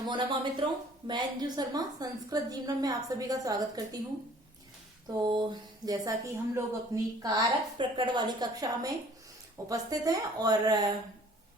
नमो नमः मित्रों, मैं अंजू शर्मा संस्कृत जीवनम में आप सभी का स्वागत करती हूँ। तो जैसा कि हम लोग अपनी कारक प्रकरण वाली कक्षा में उपस्थित हैं और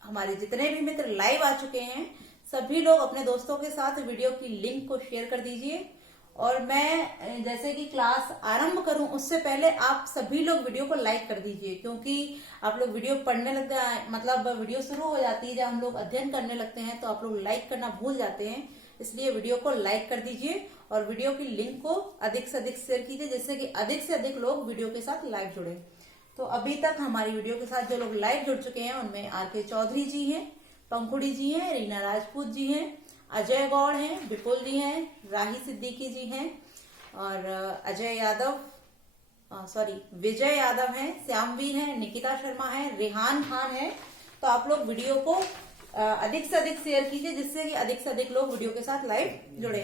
हमारे जितने भी मित्र लाइव आ चुके हैं सभी लोग अपने दोस्तों के साथ वीडियो की लिंक को शेयर कर दीजिए। और मैं जैसे कि क्लास आरंभ करूं उससे पहले आप सभी लोग वीडियो को लाइक कर दीजिए, क्योंकि आप लोग वीडियो पढ़ने लगते हैं, मतलब वीडियो शुरू हो जाती है जब हम लोग अध्ययन करने लगते हैं तो आप लोग लाइक करना भूल जाते हैं। इसलिए वीडियो को लाइक कर दीजिए और वीडियो की लिंक को अधिक से अधिक शेयर कीजिए, जिससे कि अधिक से अधिक लोग वीडियो के साथ लाइव जुड़े। तो अभी तक हमारी वीडियो के साथ जो लोग लाइव जुड़ चुके हैं उनमें आर.के. चौधरी जी हैं, पंखुड़ी जी हैं, रीना राजपूत जी हैं, अजय गौड़ हैं, विपुल जी हैं, राही सिद्दीकी जी हैं और विजय यादव हैं, श्यामवीर हैं, निकिता शर्मा है, रेहान खान है। तो आप लोग वीडियो को अधिक से अधिक शेयर कीजिए, जिससे कि अधिक से अधिक लोग वीडियो के साथ लाइव जुड़े।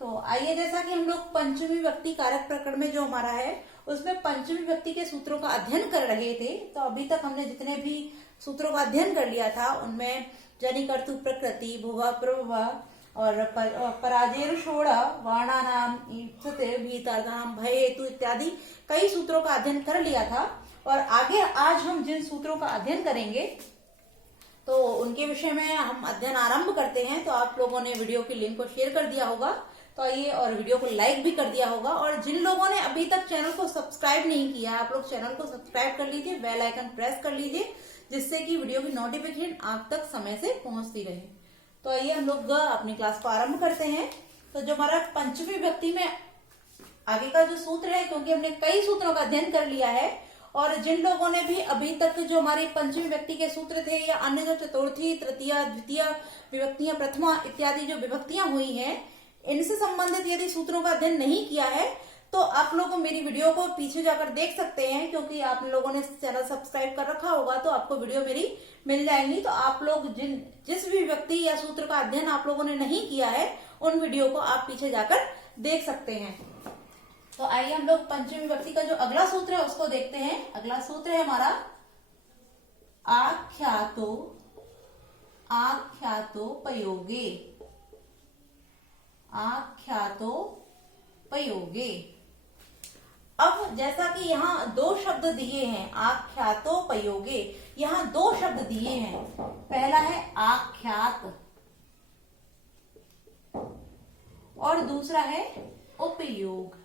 तो आइए, जैसा कि हम लोग पंचमी व्यक्ति कारक प्रकरण में जो हमारा है उसमें पंचमी व्यक्ति के सूत्रों का अध्ययन कर रहे थे। तो अभी तक हमने जितने भी सूत्रों का अध्ययन कर लिया था उनमें जनि कर्तु प्रकृति, भुवा प्रभुवा और पराजेर षोड़ा, वाणानाम ईप्सते, भीतार्थानाम भय हेतु इत्यादि कई सूत्रों का अध्ययन कर लिया था। और आगे आज हम जिन सूत्रों का अध्ययन करेंगे तो उनके विषय में हम अध्ययन आरंभ करते हैं। तो आप लोगों ने वीडियो की लिंक को शेयर कर दिया होगा, तो आइए, और वीडियो को लाइक भी कर दिया होगा। और जिन लोगों ने अभी तक चैनल को सब्सक्राइब नहीं किया है, आप लोग चैनल को सब्सक्राइब कर लीजिए, बेल आइकन प्रेस कर लीजिए, जिससे कि वीडियो की नोटिफिकेशन आप तक समय से पहुंचती रहे। तो आइए हम लोग अपनी क्लास को आरंभ करते हैं। तो जो हमारा पंचमी व्यक्ति में आगे का जो सूत्र है, क्योंकि हमने कई सूत्रों का अध्ययन कर लिया है और जिन लोगों ने भी अभी तक जो हमारी पंचमी व्यक्ति के सूत्र थे या अन्य जो चतुर्थी, तृतीया, द्वितीय विभक्तियां, प्रथमा इत्यादि जो विभक्तियां हुई हैं, इनसे संबंधित यदि सूत्रों का अध्ययन नहीं किया है तो आप लोग मेरी वीडियो को पीछे जाकर देख सकते हैं, क्योंकि आप लोगों ने चैनल सब्सक्राइब कर रखा होगा तो आपको वीडियो मेरी मिल जाएंगी। तो आप लोग जिस भी व्यक्ति या सूत्र का अध्ययन आप लोगों ने नहीं किया है उन वीडियो को आप पीछे जाकर देख सकते हैं। तो आइए हम लोग पंचमी व्यक्ति का जो अगला सूत्र है उसको देखते हैं। अगला सूत्र है हमारा आख्यातो पयोगे। अब जैसा कि यहाँ दो शब्द दिए हैं, आख्यातो पयोगे, यहाँ दो शब्द दिए हैं। पहला है आख्यात और दूसरा है उपयोग।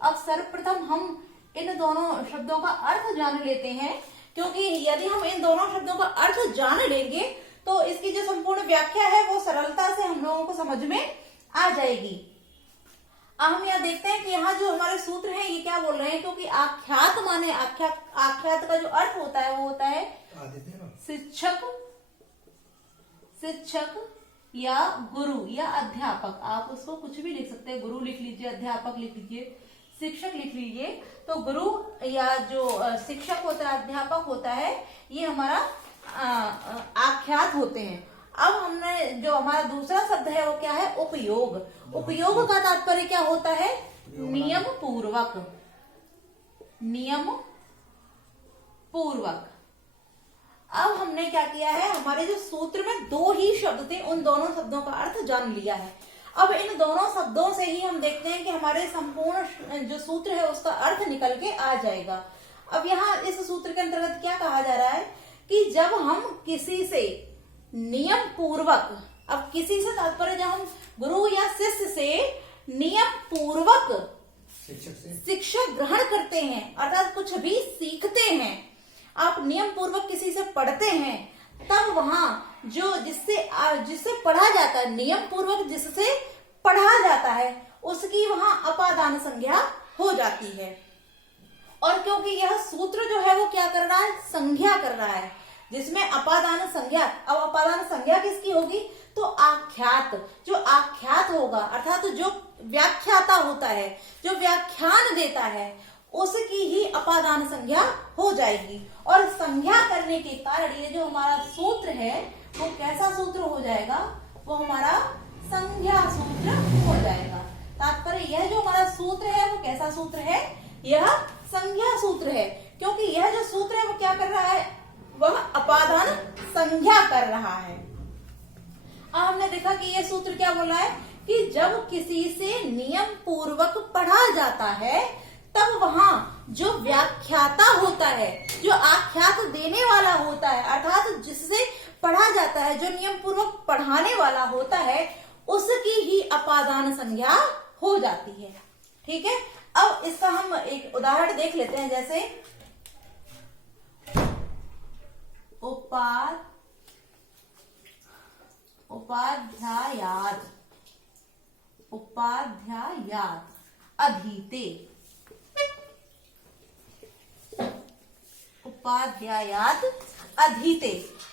अब सर्वप्रथम हम इन दोनों शब्दों का अर्थ जान लेते हैं, क्योंकि यदि हम इन दोनों शब्दों का अर्थ जान लेंगे तो इसकी जो संपूर्ण व्याख्या है वो सरलता से हम लोगों को समझ में आ जाएगी। अब हम यहाँ देखते हैं कि यहाँ जो हमारे सूत्र हैं ये क्या बोल रहे हैं, क्योंकि आख्यात माने आख्यात का जो अर्थ होता है वो होता है शिक्षक या गुरु या अध्यापक। आप उसको कुछ भी लिख सकते हैं, गुरु लिख लीजिए, अध्यापक लिख लीजिए, शिक्षक लिख लीजिए। तो गुरु या जो शिक्षक होता है, अध्यापक होता है, ये हमारा आख्यात होते हैं। अब हमने जो हमारा दूसरा शब्द है वो क्या है, उपयोग। उपयोग का तात्पर्य क्या होता है, नियम पूर्वक। अब हमने क्या किया है, हमारे जो सूत्र में दो ही शब्द थे उन दोनों शब्दों का अर्थ जान लिया है। अब इन दोनों शब्दों से ही हम देखते हैं कि हमारे संपूर्ण जो सूत्र है उसका अर्थ निकल के आ जाएगा। अब यहाँ इस सूत्र के अंतर्गत क्या कहा जा रहा है कि जब हम किसी से नियम पूर्वक, अब किसी से तात्पर्य जब हम गुरु या शिष्य से नियम पूर्वक शिक्षा ग्रहण करते हैं, अर्थात कुछ भी सीखते हैं, आप नियम पूर्वक किसी से पढ़ते हैं, तब वहां जो जिससे पढ़ा जाता है, नियम पूर्वक जिससे पढ़ा जाता है, उसकी वहां अपादान संज्ञा हो जाती है। और क्योंकि यह सूत्र जो है वो क्या कर रहा है, संज्ञा कर रहा है, जिसमें अपादान संज्ञा। अब अपादान संज्ञा किसकी होगी, तो आख्यात। जो आख्यात होगा अर्थात जो व्याख्याता होता है, जो व्याख्यान देता है, उसकी ही अपादान संज्ञा हो जाएगी। और संज्ञा करने के कारण ये जो हमारा सूत्र है वो कैसा सूत्र हो जाएगा, वो हमारा संज्ञा सूत्र हो जाएगा। तात्पर्य यह जो हमारा सूत्र है वो कैसा सूत्र है, यह संज्ञा सूत्र है, क्योंकि यह जो सूत्र है वो क्या कर रहा है, वह अपादान संज्ञा कर रहा है। अब हमने देखा कि ये सूत्र क्या बोला है कि जब किसी से नियम पूर्वक पढ़ा जाता है तब वहां जो व्याख्याता होता है, जो आख्यात देने वाला होता है, अर्थात जिससे पढ़ा जाता है, जो नियम पूर्वक पढ़ाने वाला होता है, उसकी ही अपादान संज्ञा हो जाती है। ठीक है, अब इसका हम एक उदाहरण देख लेते हैं, जैसे उपाध्यायात् अधीते, उपाध्यायात् अधीते।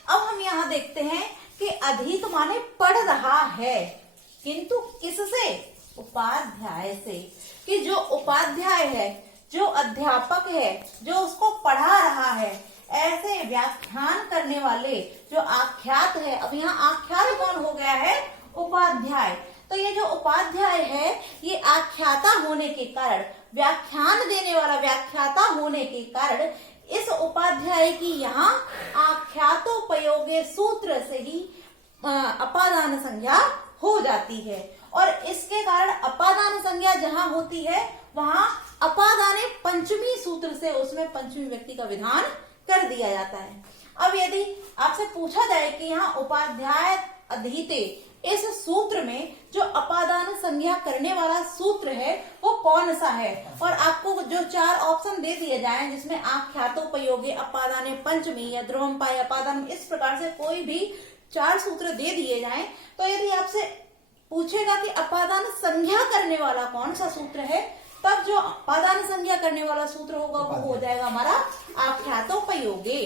अब हम यहां देखते हैं कि अधीत माने पढ़ रहा है, किंतु किससे? उपाध्याय से। कि जो उपाध्याय है, जो अध्यापक है, जो उसको पढ़ा रहा है, ऐसे व्याख्यान करने वाले जो आख्यात है, अब यहाँ आख्यात कौन हो गया है? उपाध्याय। तो ये जो उपाध्याय है, ये आख्याता होने के कारण, व्याख्यान देने वाला व्याख्याता होने के कारण इस उपाध्याय की यहाँ आख्यातोपयोगे सूत्र से ही अपादान संज्ञा हो जाती है। और इसके कारण अपादान संज्ञा जहां होती है वहां अपादाने पंचमी सूत्र से उसमें पंचमी व्यक्ति का विधान कर दिया जाता है। अब यदि आपसे पूछा जाए कि यहाँ उपाध्याय अधीते, इस सूत्र में जो अपादान संज्ञा करने वाला सूत्र है वो कौन सा है, और आपको जो 4 ऑप्शन दे दिए जाएं जिसमें आख्यातोपयोगे अपादाने पंचमी या ध्रुवम्पाय अपादान, इस प्रकार से कोई भी 4 सूत्र दे दिए जाएं, तो यदि आपसे पूछेगा कि अपादान संज्ञा करने वाला कौन सा सूत्र है, तब जो अपादान संज्ञा करने वाला सूत्र होगा वो हो जाएगा हमारा आख्यातोपयोगे।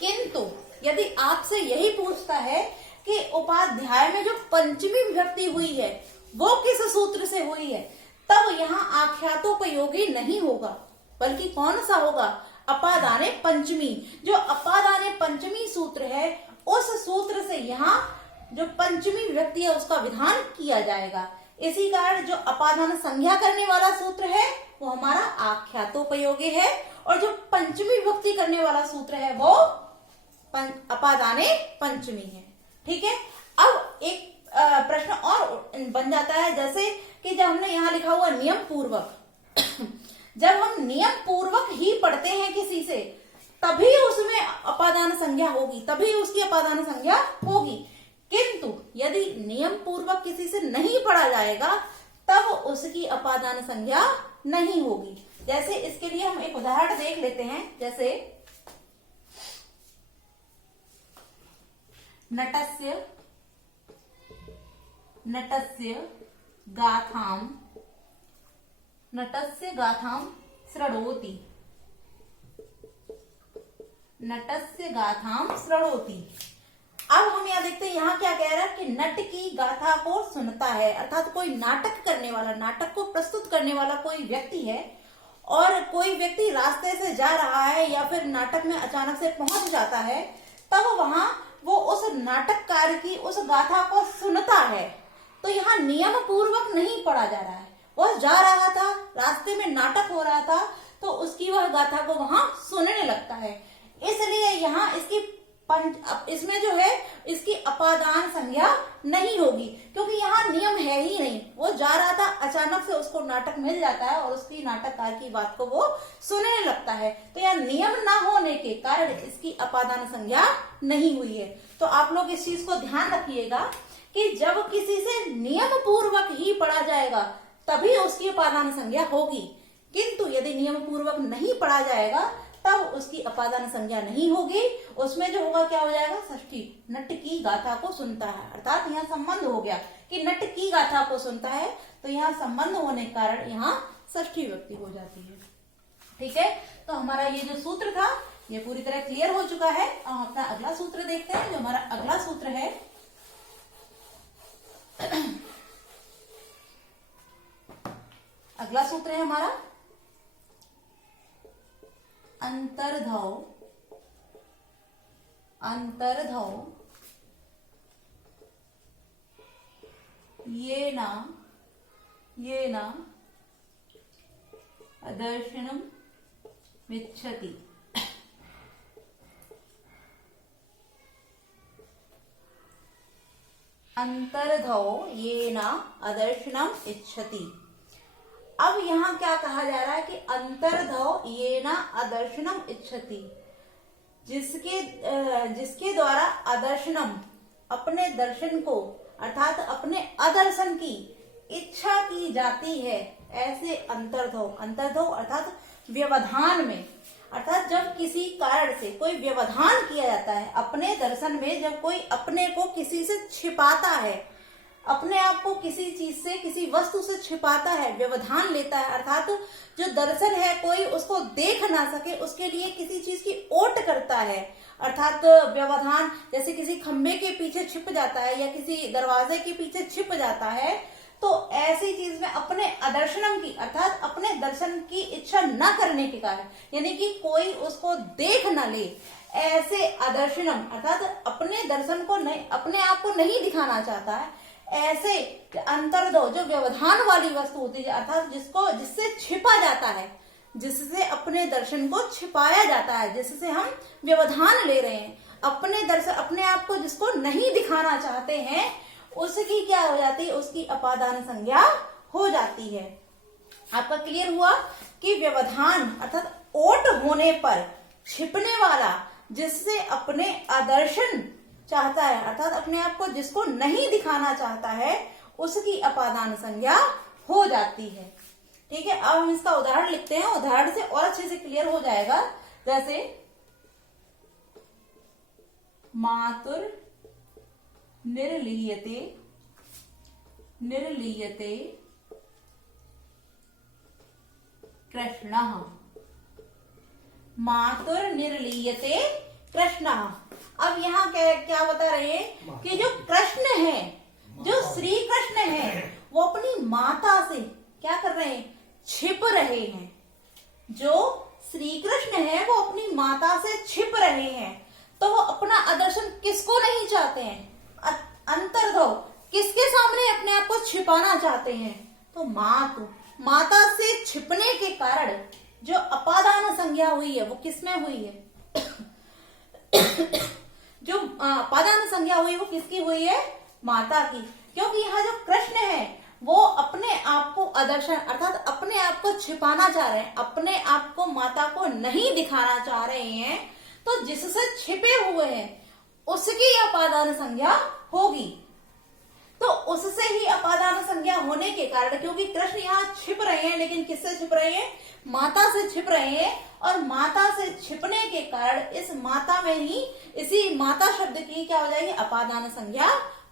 किंतु यदि आपसे यही पूछता है कि उपाध्याय में जो पंचमी विभक्ति हुई है वो किस सूत्र से हुई है, तब यहाँ आख्यातोपयोगी नहीं होगा, बल्कि कौन सा होगा? अपादाने पंचमी। जो अपादाने पंचमी सूत्र है उस सूत्र से यहाँ जो पंचमी विभक्ति है उसका विधान किया जाएगा। इसी कारण जो अपादान संज्ञा करने वाला सूत्र है वो हमारा आख्यातोपयोगी है, और जो पंचमी विभक्ति करने वाला सूत्र है वो अपादाने पंचमी है। ठीक है, अब एक प्रश्न और बन जाता है, जैसे कि जब हमने यहाँ लिखा हुआ नियम पूर्वक, जब हम नियम पूर्वक ही पढ़ते हैं किसी से तभी उसमें अपादान संज्ञा होगी, तभी उसकी अपादान संज्ञा होगी। किंतु यदि नियम पूर्वक किसी से नहीं पढ़ा जाएगा तब उसकी अपादान संज्ञा नहीं होगी। जैसे इसके लिए हम एक उदाहरण देख लेते हैं, जैसे नटस्य गाथाम शृणोति, नटस्य गाथाम शृणोति। अब हम यहाँ देखते हैं, यहाँ क्या कह रहा है कि नट की गाथा को सुनता है, अर्थात कोई नाटक करने वाला, नाटक को प्रस्तुत करने वाला कोई व्यक्ति है, और कोई व्यक्ति रास्ते से जा रहा है या फिर नाटक में अचानक से पहुंच जाता है, तब वहां वो उस नाटककार की उस गाथा को सुनता है। तो यहाँ नियम पूर्वक नहीं पढ़ा जा रहा है, वह जा रहा था, रास्ते में नाटक हो रहा था, तो उसकी वह गाथा को वहां सुनने लगता है। इसलिए यहाँ इसमें जो है इसकी अपादान संज्ञा नहीं होगी, क्योंकि यहाँ नियम है ही नहीं। वो जा रहा था, अचानक से उसको नाटक मिल जाता है और उसकी नाटककार की बात को वो सुनने लगता है, तो यह नियम ना होने के कारण इसकी अपादान संज्ञा नहीं हुई है। तो आप लोग इस चीज को ध्यान रखिएगा कि जब किसी से नियम पूर्वक ही पढ़ा जाएगा तभी उसकी अपादान संज्ञा होगी, किंतु यदि नियम पूर्वक नहीं पढ़ा जाएगा तब उसकी अपादान संज्ञा नहीं होगी। उसमें जो होगा क्या हो जाएगा? षष्ठी। नट की गाथा को सुनता है, अर्थात यहाँ संबंध हो गया कि नट की गाथा को सुनता है, तो यहाँ संबंध होने के कारण यहाँ षष्ठी विभक्ति हो जाती है। ठीक है, तो हमारा ये जो सूत्र था ये पूरी तरह क्लियर हो चुका है। अब हम अपना अगला सूत्र देखते हैं। जो हमारा अगला सूत्र है अगला सूत्र है हमारा अंतर्धौ येन दर्शनम विच्छति। अंतर्धौ येन अदर्शनम इच्छति। अब यहाँ क्या कहा जा रहा है कि अंतर्धौ येन अदर्शनम इच्छति, जिसके द्वारा अदर्शनम अपने दर्शन को अर्थात अपने अदर्शन की इच्छा की जाती है, ऐसे अंतर्धौ। अंतर्धौ अर्थात व्यवधान में, अर्थात जब किसी कारण से कोई व्यवधान किया जाता है अपने दर्शन में, जब कोई अपने को किसी से छिपाता है, अपने आप को किसी चीज से, किसी वस्तु से छिपाता है, व्यवधान लेता है, अर्थात जो दर्शन है कोई उसको देख ना सके उसके लिए किसी चीज की ओट करता है, अर्थात व्यवधान जैसे किसी खंबे के पीछे छिप जाता है या किसी दरवाजे के पीछे छिप जाता है, तो ऐसी चीज में अपने अदर्शनम की अर्थात अपने दर्शन की इच्छा न करने के कारण, यानी कि कोई उसको देख न ले, ऐसे अदर्शनम अर्थात अपने दर्शन को नहीं, अपने आप को नहीं दिखाना चाहता है, ऐसे अंतर्धौ जो व्यवधान वाली वस्तु होती है, अर्थात जिससे छिपा जाता है, जिससे अपने दर्शन को छिपाया जाता है, जिससे हम व्यवधान ले रहे हैं, अपने दर्शन, अपने आप को जिसको नहीं दिखाना चाहते हैं, उसकी क्या हो जाती है, उसकी अपादान संज्ञा हो जाती है। आपका क्लियर हुआ कि व्यवधान अर्थात ओट होने पर छिपने वाला, जिससे अपने आदर्शन चाहता है, अर्थात अपने आप को जिसको नहीं दिखाना चाहता है, उसकी अपादान संज्ञा हो जाती है। ठीक है, अब हम इसका उदाहरण लिखते हैं, उदाहरण से और अच्छे से क्लियर हो जाएगा। जैसे मातुर निर्लीयते कृष्णः, मातुर निर्लीयते कृष्णः। अब यहाँ क्या बता रहे हैं कि जो कृष्ण है, जो श्री कृष्ण है, वो अपनी माता से क्या कर रहे हैं, छिप रहे हैं। जो श्री कृष्ण है वो अपनी माता से छिप रहे हैं, तो वो अपना आदर्शन किसको नहीं चाहते हैं, अंतर्धौ किसके सामने अपने आप को छिपाना चाहते हैं, तो माता से छिपने के कारण जो अपादान संज्ञा हुई है वो किसमें हुई है जो अपादान संज्ञा हुई वो किसकी हुई है, माता की। क्योंकि यहाँ जो कृष्ण है वो अपने आप को आदर्शन अर्थात अपने आप को छिपाना चाह रहे हैं, अपने आप को माता को नहीं दिखाना चाह रहे हैं, तो जिससे छिपे हुए हैं उसकी अपादान संज्ञा होगी। तो उससे ही अपादान संज्ञा होने के कारण, क्योंकि कृष्ण यहाँ छिप रहे हैं, लेकिन किससे छिप रहे हैं, माता से छिप रहे हैं, और माता से छिपने के कारण इस माता में ही, इसी माता शब्द की क्या हो जाएगी, अपादान संज्ञा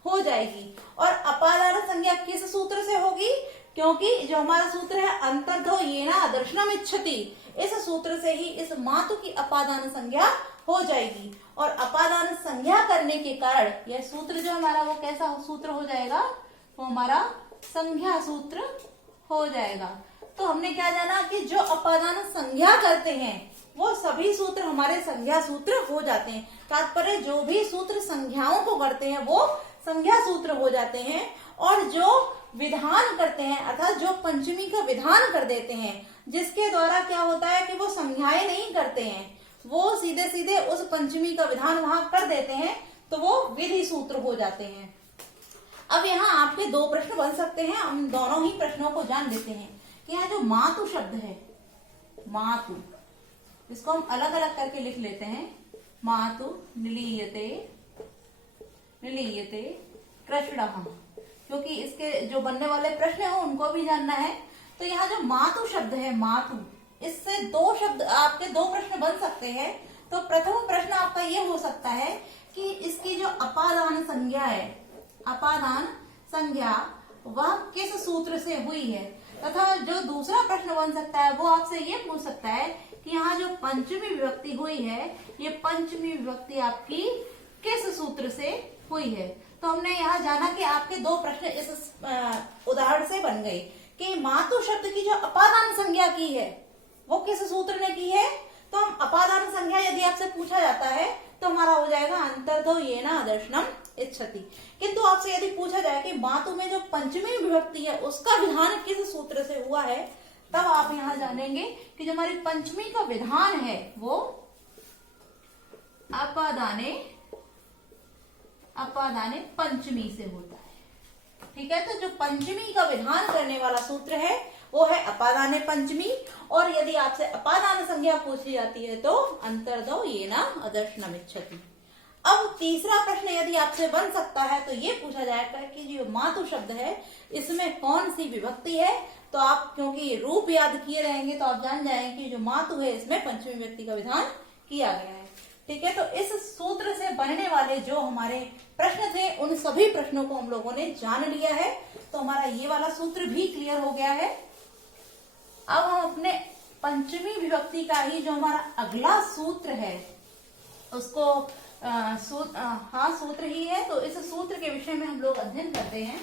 हो जाएगी। और अपादान संज्ञा किस सूत्र से होगी, क्योंकि जो हमारा सूत्र है अंतर्धौ येन अदर्शनम इच्छति, इस सूत्र से ही इस मातु की अपादान संज्ञा हो जाएगी। और अपादान संज्ञा करने के कारण यह सूत्र जो हमारा वो कैसा सूत्र हो जाएगा, वो हमारा संज्ञा सूत्र हो जाएगा। तो हमने क्या जाना कि जो अपादान संज्ञा करते हैं वो सभी सूत्र हमारे संज्ञा सूत्र हो जाते हैं। तात्पर्य जो भी सूत्र संज्ञाओं को करते हैं वो संज्ञा सूत्र हो जाते हैं, और जो विधान करते हैं अर्थात जो पंचमी का विधान कर देते हैं, जिसके द्वारा क्या होता है कि वो संज्ञाएं नहीं करते हैं, वो सीधे सीधे उस पंचमी का विधान वहां कर देते हैं, तो वो विधि सूत्र हो जाते हैं। अब यहाँ आपके दो प्रश्न बन सकते हैं, हम दोनों ही प्रश्नों को जान लेते हैं कि यहाँ जो मातु शब्द है, मातु, इसको हम अलग अलग करके लिख लेते हैं। मातु निलीयते कृष्णः, क्योंकि इसके जो बनने वाले प्रश्न हैं उनको भी जानना है। तो यहाँ जो मातु शब्द है, मातु, इससे दो शब्द आपके दो प्रश्न बन सकते हैं। तो प्रथम प्रश्न आपका ये हो सकता है कि इसकी जो अपादान संज्ञा है, अपादान संज्ञा वह किस सूत्र से हुई है, तथा जो दूसरा प्रश्न बन सकता है वो आपसे ये पूछ सकता है कि यहाँ जो पंचमी विभक्ति हुई है, ये पंचमी विभक्ति आपकी किस सूत्र से हुई है। तो हमने यहाँ जाना कि आपके दो प्रश्न इस उदाहरण से बन गए कि मातु शब्द की जो अपादान संज्ञा की है वो किस सूत्र ने की है। तो हम अपादान संज्ञा यदि आपसे पूछा जाता है तो हमारा हो जाएगा अंतर्धौ येन अदर्शनम इच्छति। किंतु आपसे यदि पूछा जाए कि मातु में जो पंचमी विभक्ति है उसका विधान किस सूत्र से हुआ है, तब आप यहाँ जानेंगे कि जो हमारी पंचमी का विधान है वो अपादान अपादाने पंचमी से होता है। ठीक है, तो जो पंचमी का विधान करने वाला सूत्र है वो है अपादाने पंचमी। और यदि आपसे अपादान संज्ञा पूछी जाती है तो अंतर्दो येन अदर्शनमिच्छति। अब तीसरा प्रश्न यदि आपसे बन सकता है तो ये पूछा जाएगा कि जो मातु शब्द है इसमें कौन सी विभक्ति है। तो आप क्योंकि रूप याद किए रहेंगे तो आप जान जाएंगे कि जो मातु है इसमें पंचमी व्यक्ति का विधान किया गया है। ठीक है, तो इस सूत्र से बनने वाले जो हमारे प्रश्न थे उन सभी प्रश्नों को हम लोगों ने जान लिया है। तो हमारा ये वाला सूत्र भी क्लियर हो गया है। अब हम अपने पंचमी विभक्ति का ही जो हमारा अगला सूत्र है उसको सूत्र ही है। तो इस सूत्र के विषय में हम लोग अध्ययन करते हैं।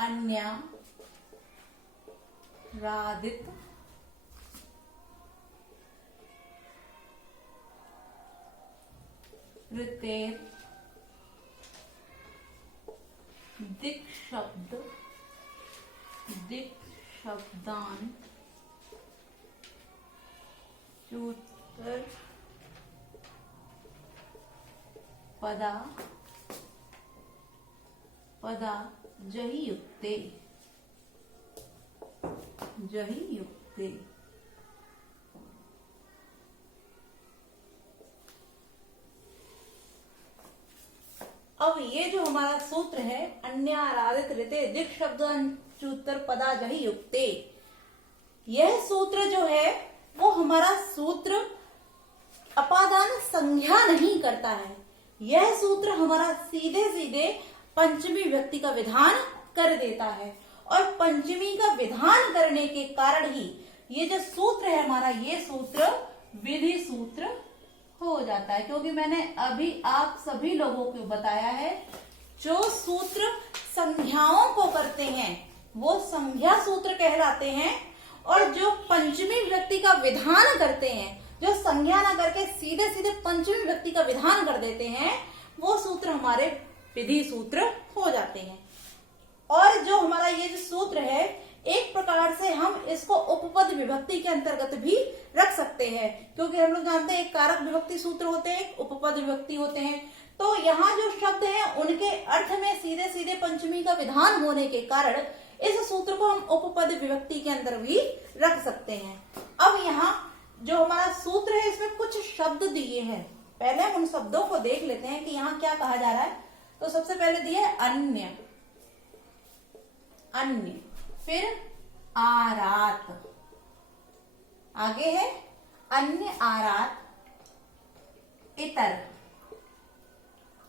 अन्यारादित ऋतेर दिक् शब्दान चूतर पदा जहि युक्ते अब ये जो हमारा सूत्र है अन्यारादित ऋते दिक् शब्दांचूतर पदा जहि युक्ते, यह सूत्र जो है वो हमारा सूत्र अपादान संज्ञा नहीं करता है। यह सूत्र हमारा सीधे सीधे पंचमी व्यक्ति का विधान कर देता है। और पंचमी का विधान करने के कारण ही ये जो सूत्र है हमारा ये सूत्र विधि सूत्र हो जाता है। क्योंकि मैंने अभी आप सभी लोगों को बताया है जो सूत्र संज्ञाओं को करते हैं वो संज्ञा सूत्र कहलाते हैं, और जो पंचमी व्यक्ति का विधान करते हैं, जो संज्ञा ना करके सीधे सीधे पंचमी व्यक्ति का विधान कर देते हैं, वो सूत्र हमारे विधि सूत्र हो जाते हैं। और जो हमारा ये जो सूत्र है एक प्रकार से हम इसको उपपद विभक्ति के अंतर्गत भी रख सकते हैं। क्योंकि हम लोग जानते हैं एक कारक विभक्ति सूत्र होते हैं, एक उपपद विभक्ति होते हैं। तो यहाँ जो शब्द हैं उनके अर्थ में सीधे सीधे पंचमी का विधान होने के कारण इस सूत्र को हम उपपद विभक्ति के अंदर भी रख सकते हैं। अब यहाँ जो हमारा सूत्र है इसमें कुछ शब्द दिए हैं, पहले हम उन शब्दों को देख लेते हैं कि यहाँ क्या कहा जा रहा है। तो सबसे पहले दिया है अन्य, फिर आरात, आगे है अन्य आरात इतर,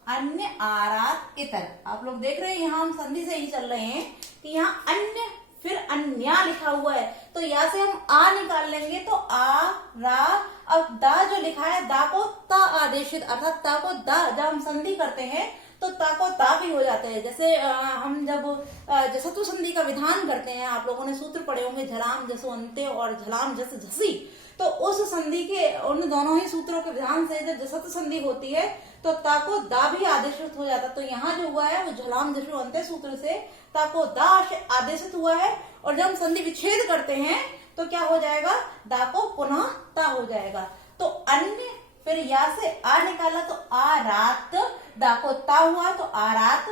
अन्य आरात इतर। आप लोग देख रहे हैं यहाँ हम संधि से ही चल रहे हैं कि यहाँ अन्य फिर अन्या लिखा हुआ है, तो यहाँ से हम आ निकाल लेंगे तो आ रा। अब दा जो लिखा है दा को ता आदेशित, अर्थात ता को दा जब हम संधि करते हैं तो ता को ता भी हो जाता है। जैसे हम जब जसतु संधि का विधान करते हैं, आप लोगों ने सूत्र पढ़े होंगे झलाम जसो अंत्य और झलाम जस झसी, तो उस संधि के उन दोनों ही सूत्रों के विधान से जब जसतु संधि होती है तो ता को दा भी आदेशित हो जाता है। तो यहाँ जो हुआ है वो झलाम जसो अंत्य सूत्र से ता को दा आदेशित हुआ है, और जब हम संधि विच्छेद करते हैं तो क्या हो जाएगा, दा को पुनः ता हो जाएगा। तो अन्य फिर या से आ निकाला तो आ रात, दा को ता हुआ तो आ रात,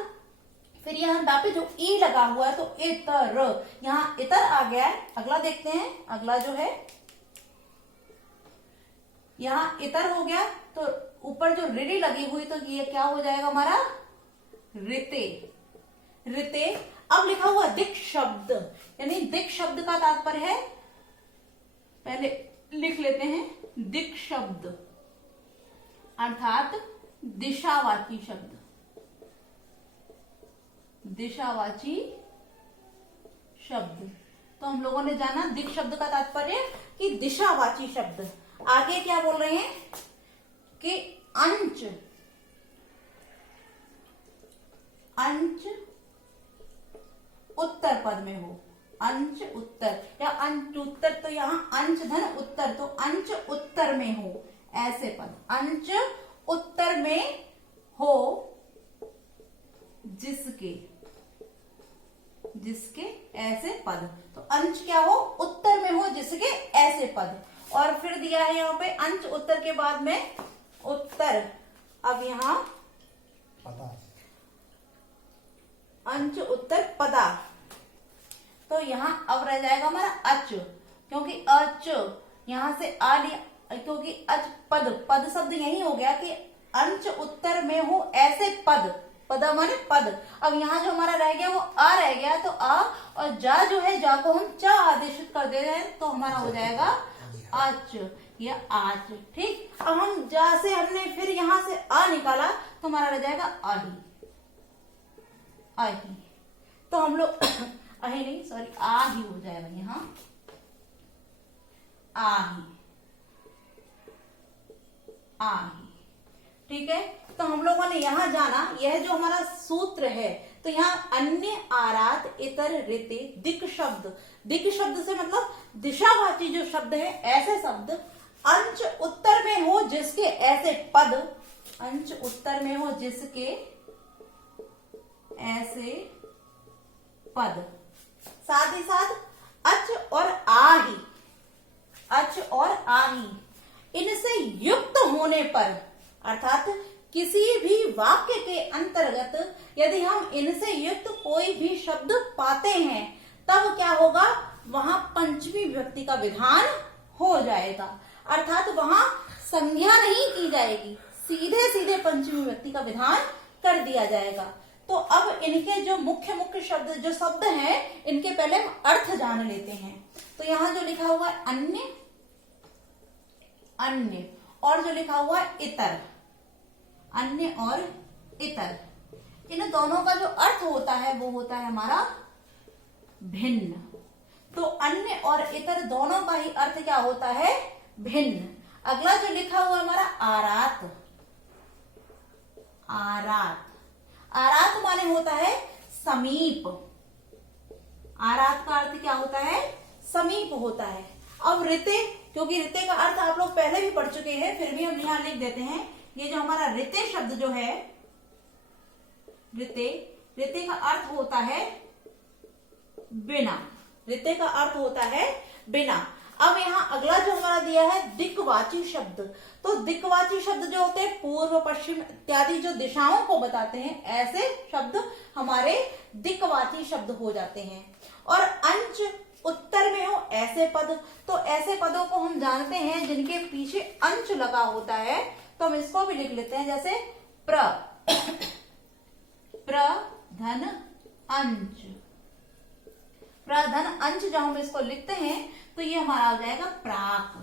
फिर यहाँ दा पे जो ई लगा हुआ है तो इतर, यहाँ इतर आ गया है। अगला देखते हैं, अगला जो है यहाँ इतर हो गया, तो ऊपर जो रिडी लगी हुई तो ये क्या हो जाएगा हमारा ऋते, ऋते। अब लिखा हुआ दिक् शब्द, यानी दिक् शब्द का तात्पर्य है, पहले लिख लेते हैं दिक् शब्द अर्थात दिशावाची शब्द, दिशावाची शब्द। तो हम लोगों ने जाना दिक् शब्द का तात्पर्य कि दिशावाची शब्द। आगे क्या बोल रहे हैं कि अंच, अंच उत्तर पद में हो, अंच उत्तर या अंच उत्तर, तो यहाँ अंश धन उत्तर, तो अंश उत्तर में हो ऐसे पद, अंश उत्तर में हो जिसके, जिसके ऐसे पद। तो अंश क्या हो, उत्तर में हो जिसके ऐसे पद। और फिर दिया है यहाँ पे अंश उत्तर के बाद में उत्तर। अब यहाँ अंश उत्तर पदा, तो यहाँ अब रह जाएगा हमारा अच, क्योंकि अच यहां से आ लिया, क्योंकि अच पद, पद शब्द यही हो गया कि अंश उत्तर में हो ऐसे पद, पद माने पद। अब यहाँ जो हमारा रह गया वो आ रह गया, तो आ और जा जो है, जा को हम चा आदेशित कर दे रहे हैं, तो हमारा हो जाएगा अच या आच। ठीक, अब हम जा से हमने फिर यहां से आ निकाला, तो हमारा रह जाएगा आही, आही। तो हम लोग अही नहीं, सॉरी, आही हो जाएगा यहाँ, आही, आही। ठीक है, तो हम लोगों ने यहां जाना, यह जो हमारा सूत्र है, तो यहाँ अन्य, आरात, इतर, ऋते, दिक् शब्द, दिक् शब्द से मतलब दिशावाची जो शब्द है, ऐसे शब्द अंश उत्तर में हो जिसके ऐसे पद, अंश उत्तर में हो जिसके ऐसे पद, साथ ही साथ अच और आही, अच और आही, इनसे युक्त होने पर, अर्थात किसी भी वाक्य के अंतर्गत यदि हम इनसे युक्त कोई भी शब्द पाते हैं, तब क्या होगा, वहां पंचमी विभक्ति का विधान हो जाएगा। अर्थात वहां संज्ञा नहीं की जाएगी, सीधे सीधे पंचमी विभक्ति का विधान कर दिया जाएगा। तो अब इनके जो मुख्य मुख्य शब्द, जो शब्द हैं, इनके पहले हम अर्थ जान लेते हैं। तो यहां जो लिखा हुआ है अन्य, अन्य, और जो लिखा हुआ है इतर, अन्य और इतर, इन दोनों का जो अर्थ होता है वो होता है हमारा भिन्न। तो अन्य और इतर दोनों का ही अर्थ क्या होता है, भिन्न। अगला जो लिखा हुआ हमारा आरात, आरात, आरात माने होता है समीप, आरात का अर्थ क्या होता है, समीप होता है। अब ऋते, क्योंकि ऋते का अर्थ आप लोग पहले भी पढ़ चुके हैं, फिर भी हम यहां लिख देते हैं। ये जो हमारा ऋते शब्द जो है, ऋते, ऋते का अर्थ होता है बिना, ऋते का अर्थ होता है बिना। अब यहाँ अगला जो हमारा दिया है दिक्वाची शब्द, तो दिक्वाची शब्द जो होते हैं पूर्व, पश्चिम इत्यादि जो दिशाओं को बताते हैं, ऐसे शब्द हमारे दिक्वाची शब्द हो जाते हैं। और अंश उत्तर में हो ऐसे पद, तो ऐसे पदों को हम जानते हैं जिनके पीछे अंश लगा होता है, तो हम इसको भी लिख लेते हैं, जैसे प्र, प्रधन अंश, प्रधन अंश जब हम इसको लिखते हैं तो ये हमारा हो जाएगा प्राक,